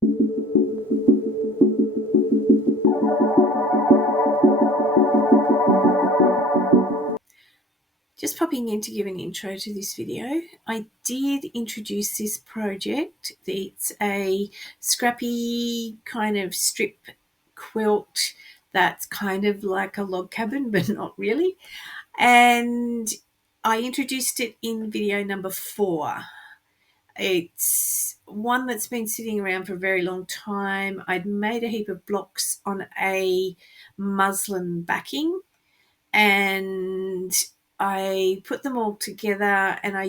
Just popping in to give an intro to this video. I did introduce this project. It's a scrappy kind of strip quilt that's kind of like a log cabin, but not really. And I introduced it in video number 4. It's one that's been sitting around for a very long time. I'd made a heap of blocks on a muslin backing, and I put them all together, and I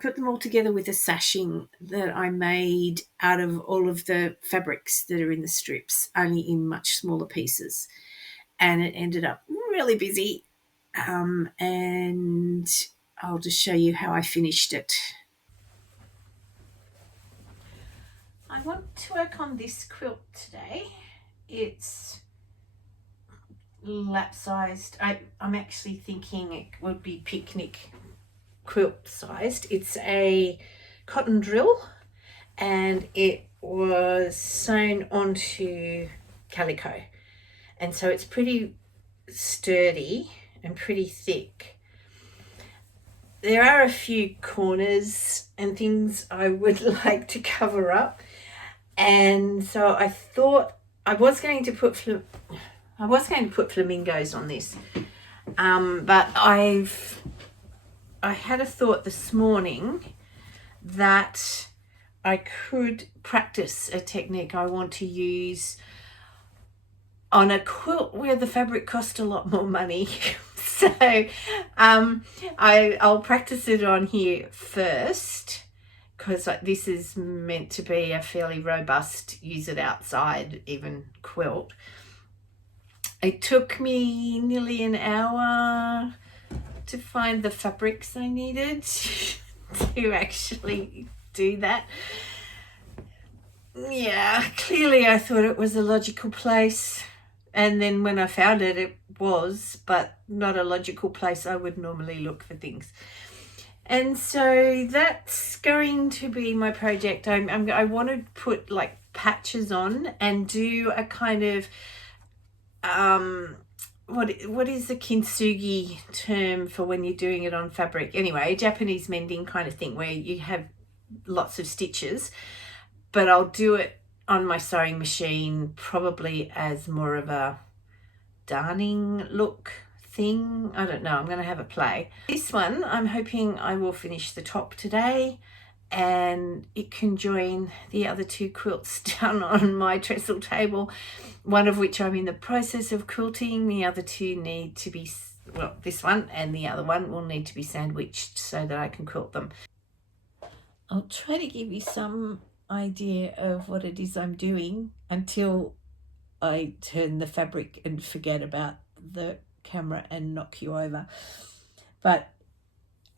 put them all together with a sashing that I made out of all of the fabrics that are in the strips, only in much smaller pieces. And it ended up really busy. And I'll just show you how I finished it. I want to work on this quilt today. It's lap sized. I'm actually thinking it would be picnic quilt sized. It's a cotton drill, and it was sewn onto calico, and so it's pretty sturdy and pretty thick. There are a few corners and things I would like to cover up, and so I thought I was going to put flamingos on this, but I had a thought this morning that I could practice a technique I want to use on a quilt where the fabric cost a lot more money. So I'll practice it on here first, because this is meant to be a fairly robust, use it outside even quilt. It took me nearly an hour to find the fabrics I needed to actually do that. Yeah, clearly I thought it was a logical place, and then when I found it, it was, but not a logical place I would normally look for things. And so that's going to be my project. I want to put like patches on and do a kind of what is the kintsugi term for when you're doing it on fabric? Anyway, Japanese mending kind of thing where you have lots of stitches, but I'll do it on my sewing machine probably as more of a darning look thing. I don't know, I'm going to have a play. This one, I'm hoping I will finish the top today, and it can join the other 2 quilts down on my trestle table, one of which I'm in the process of quilting. The other 2 need to be, well, this one and the other one will need to be sandwiched so that I can quilt them. I'll try to give you some idea of what it is I'm doing until I turn the fabric and forget about the camera and knock you over. But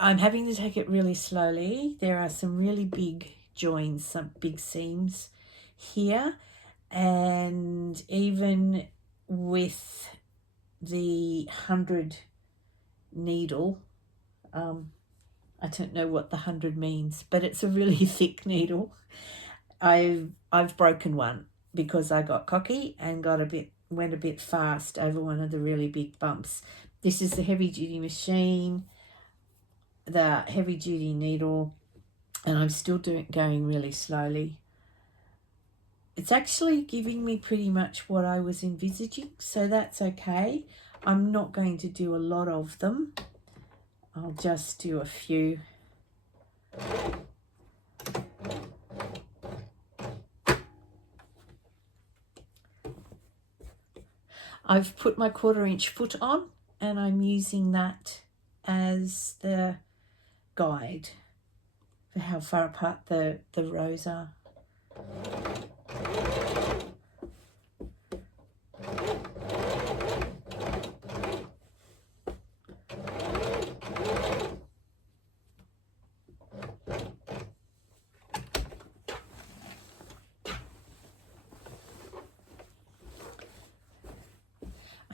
I'm having to take it really slowly. There are some really big joins, some big seams here, and even with the 100 needle, I don't know what the 100 means, but it's a really thick needle. I've broken one because I got cocky and went a bit fast over one of the really big bumps. This is the heavy duty machine, the heavy duty needle, and I'm still going really slowly. It's actually giving me pretty much what I was envisaging, so that's okay. I'm not going to do a lot of them. I'll just do a few. I've put my 1/4 foot on, and I'm using that as the guide for how far apart the rows are.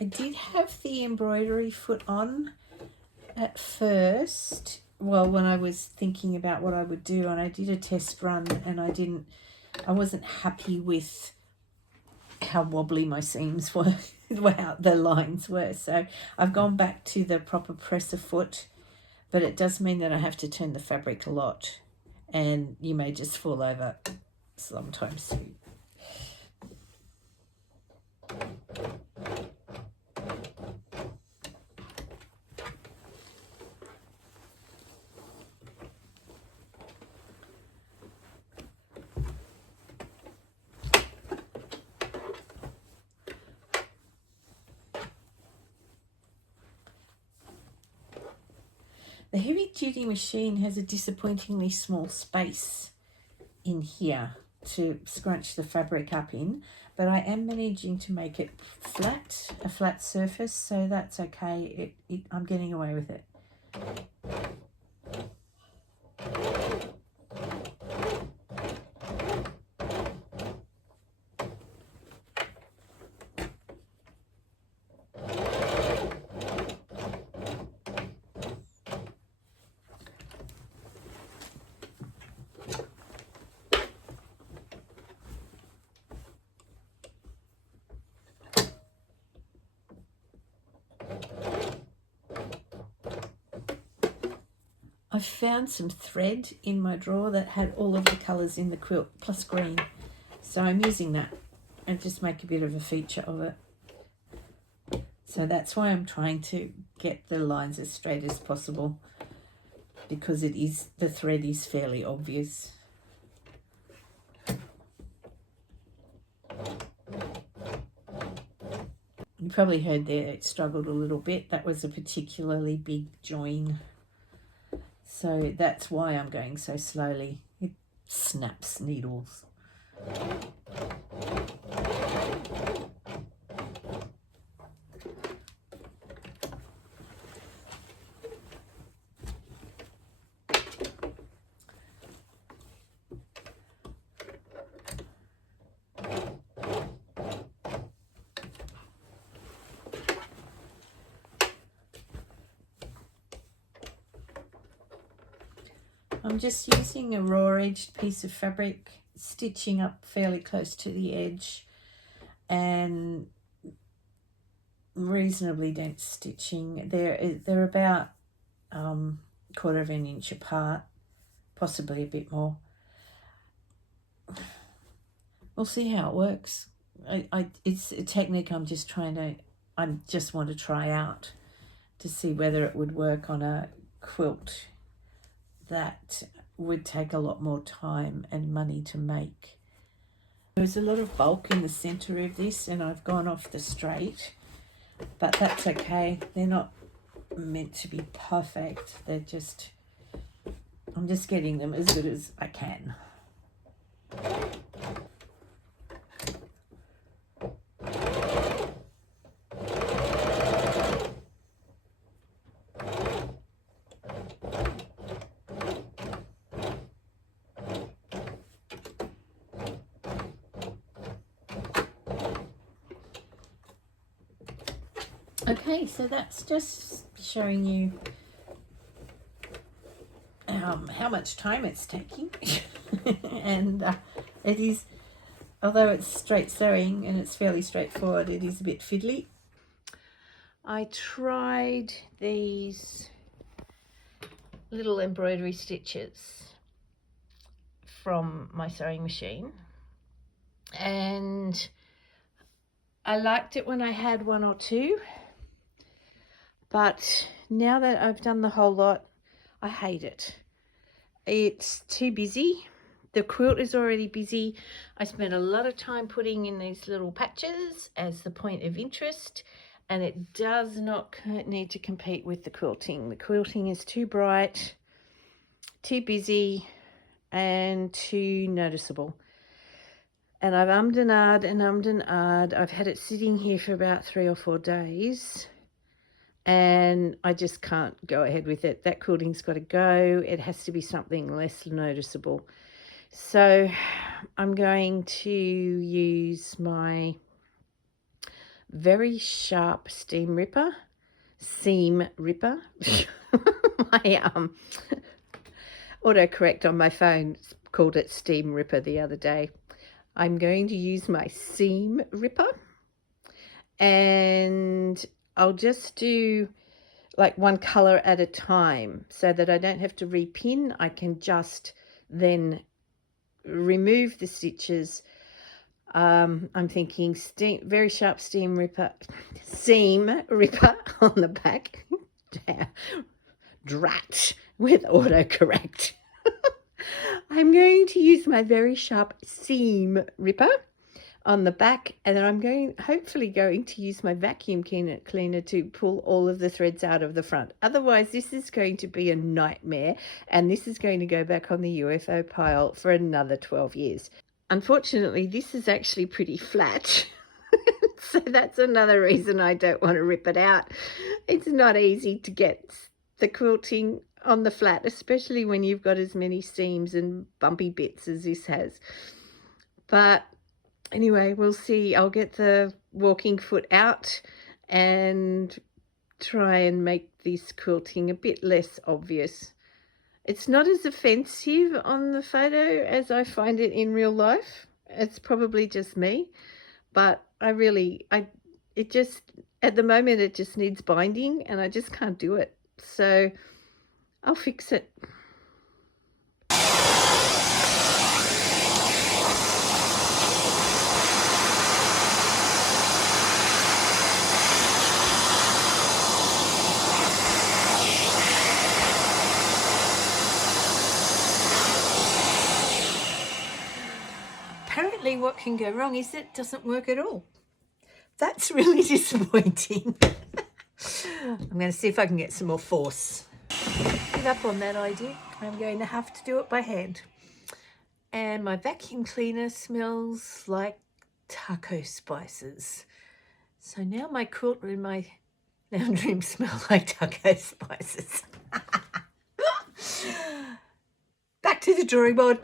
I did have the embroidery foot on at first, well, when I was thinking about what I would do, and I did a test run, and I wasn't happy with how wobbly my seams were, how the lines were. So I've gone back to the proper presser foot, but it does mean that I have to turn the fabric a lot, and you may just fall over sometimes too. The heavy duty machine has a disappointingly small space in here to scrunch the fabric up in, but I am managing to make it flat, a flat surface, so that's okay. I'm getting away with it. I found some thread in my drawer that had all of the colours in the quilt plus green, so I'm using that and just make a bit of a feature of it. So that's why I'm trying to get the lines as straight as possible, because the thread is fairly obvious. You probably heard there it struggled a little bit. That was a particularly big join. So that's why I'm going so slowly. It snaps needles. I'm just using a raw edged piece of fabric, stitching up fairly close to the edge, and reasonably dense stitching. They're about 1/4 of an inch apart, possibly a bit more. We'll see how it works. It's a technique I just want to try out to see whether it would work on a quilt that would take a lot more time and money to make. There's a lot of bulk in the center of this, and I've gone off the straight, but that's okay. They're not meant to be perfect. I'm just getting them as good as I can. Okay, so that's just showing you how much time it's taking. And it is, although it's straight sewing and it's fairly straightforward, it is a bit fiddly. I tried these little embroidery stitches from my sewing machine, and I liked it when I had one or two, but now that I've done the whole lot, I hate it. It's too busy. The quilt is already busy. I spent a lot of time putting in these little patches as the point of interest, and it does not need to compete with the quilting. The quilting is too bright, too busy, and too noticeable. And I've ummed and ahed and ummed and ahed. I've had it sitting here for about 3 or 4 days, and I just can't go ahead with it. That quilting's got to go. It has to be something less noticeable. So I'm going to use my very sharp steam ripper seam ripper. My autocorrect on my phone called it steam ripper the other day. I'm going to use my seam ripper, and I'll just do like one color at a time so that I don't have to repin. I can just then remove the stitches. I'm thinking very sharp seam ripper on the back. Drat with autocorrect. I'm going to use my very sharp seam ripper on the back, and then I'm hopefully going to use my vacuum cleaner to pull all of the threads out of the front. Otherwise, this is going to be a nightmare, and this is going to go back on the UFO pile for another 12 years. Unfortunately, this is actually pretty flat. So that's another reason I don't want to rip it out. It's not easy to get the quilting on the flat, especially when you've got as many seams and bumpy bits as this has. But anyway, we'll see. I'll get the walking foot out and try and make this quilting a bit less obvious. It's not as offensive on the photo as I find it in real life. It's probably just me, but at the moment it just needs binding and I just can't do it. So I'll fix it. Apparently what can go wrong is it doesn't work at all. That's really disappointing. I'm going to see if I can get some more force. Give up on that idea. I'm going to have to do it by hand. And my vacuum cleaner smells like taco spices. So now my quilt and my lounge room smell like taco spices. Back to the drawing board.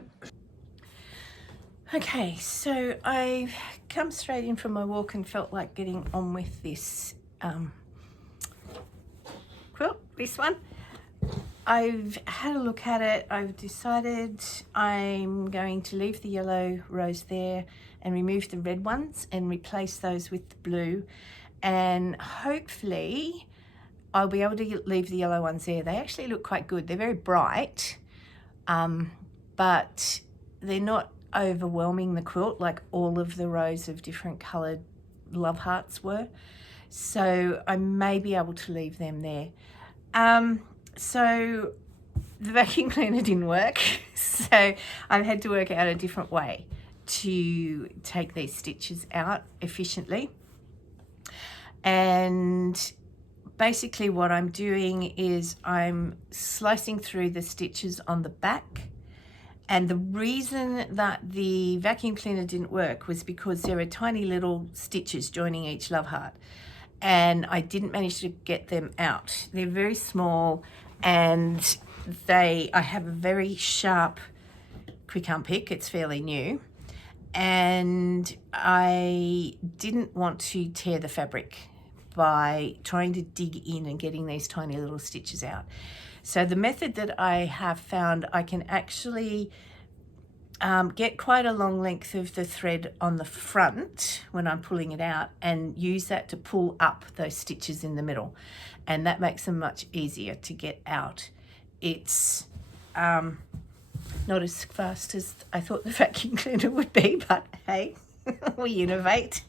Okay, so I've come straight in from my walk and felt like getting on with this quilt, this one. I've had a look at it. I've decided I'm going to leave the yellow rows there and remove the red ones and replace those with the blue. And hopefully I'll be able to leave the yellow ones there. They actually look quite good. They're very bright, but they're not overwhelming the quilt like all of the rows of different coloured love hearts were. So I may be able to leave them there. So the vacuum cleaner didn't work, so I've had to work out a different way to take these stitches out efficiently. And basically what I'm doing is I'm slicing through the stitches on the back. And the reason that the vacuum cleaner didn't work was because there are tiny little stitches joining each love heart, and I didn't manage to get them out. They're very small, and I have a very sharp quick unpick. It's fairly new, and I didn't want to tear the fabric by trying to dig in and getting these tiny little stitches out. So the method that I have found, I can actually get quite a long length of the thread on the front when I'm pulling it out and use that to pull up those stitches in the middle, and that makes them much easier to get out. It's not as fast as I thought the vacuum cleaner would be, but hey, we innovate.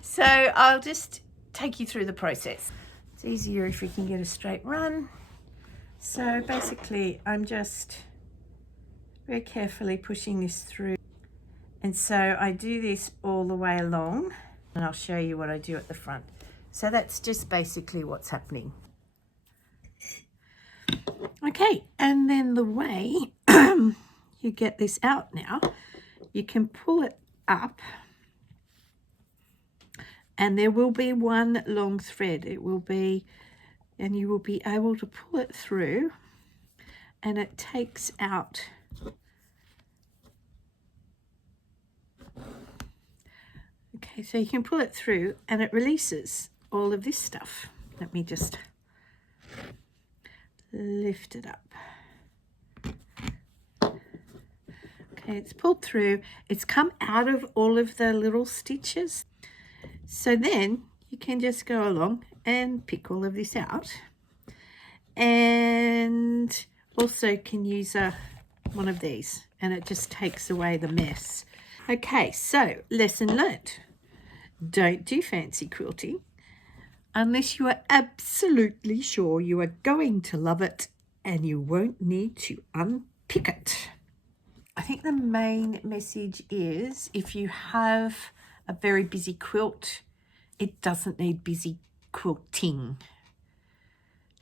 So I'll just take you through the process. It's easier if we can get a straight run. So basically I'm just very carefully pushing this through, and so I do this all the way along, and I'll show you what I do at the front. So that's just basically what's happening. Okay, and then the way you get this out now, you can pull it up, and there will be one long thread. It will be, and you will be able to pull it through, and it takes out okay, so you can pull it through and it releases all of this stuff. Let me just lift it up. Okay, it's pulled through. It's come out of all of the little stitches. So then you can just go along and pick all of this out. And also can use one of these, and it just takes away the mess. Okay, so lesson learnt. Don't do fancy quilting unless you are absolutely sure you are going to love it and you won't need to unpick it. I think the main message is if you have a very busy quilt, it doesn't need busy quilting.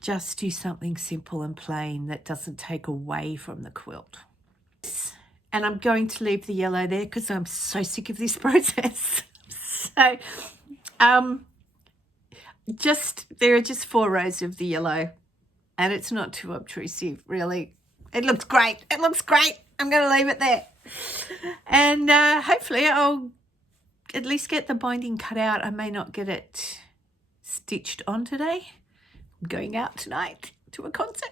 Just do something simple and plain that doesn't take away from the quilt. And I'm going to leave the yellow there because I'm so sick of this process. So there are just 4 rows of the yellow, and it's not too obtrusive, really. It looks great. It looks great. I'm going to leave it there. And hopefully I'll at least get the binding cut out. I may not get it stitched on today. I'm going out tonight to a concert.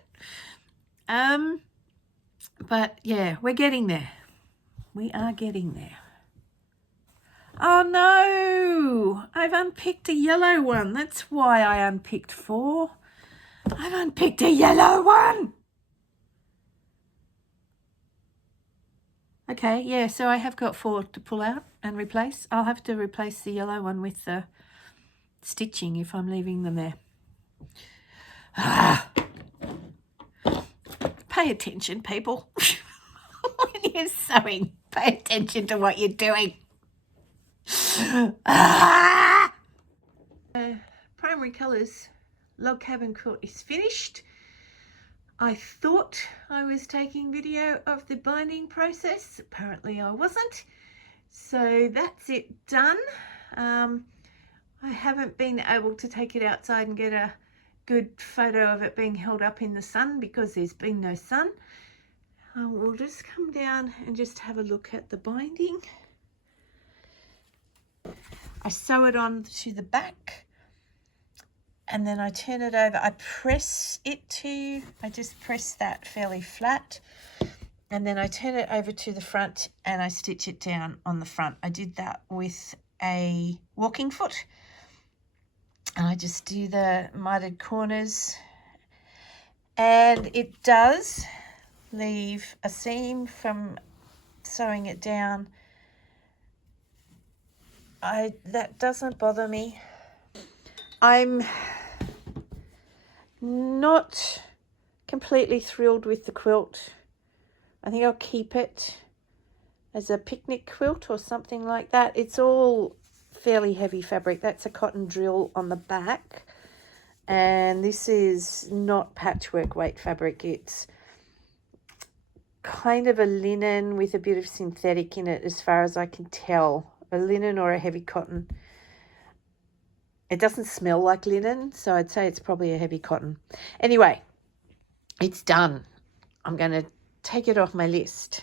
But yeah, we're getting there. We are getting there. Oh no, I've unpicked a yellow one. That's why I unpicked 4. I've unpicked a yellow one. Okay, yeah, so I have got 4 to pull out and replace. I'll have to replace the yellow one with the stitching if I'm leaving them there. Pay attention, people. When you're sewing, pay attention to what you're doing. Primary colours log cabin quilt is finished. I thought I was taking video of the binding process. Apparently I wasn't. So that's it done. I haven't been able to take it outside and get a good photo of it being held up in the sun because there's been no sun. We'll just come down and just have a look at the binding. I sew it on to the back and then I turn it over. I just press that fairly flat and then I turn it over to the front and I stitch it down on the front. I did that with a walking foot. And I just do the mitered corners, and it does leave a seam from sewing it down. That doesn't bother me. I'm not completely thrilled with the quilt. I think I'll keep it as a picnic quilt or something like that. It's all fairly heavy fabric. That's a cotton drill on the back, and this is not patchwork weight fabric. It's kind of a linen with a bit of synthetic in it as far as I can tell. A linen or a heavy cotton. It doesn't smell like linen, so I'd say it's probably a heavy cotton. Anyway, it's done. I'm going to take it off my list.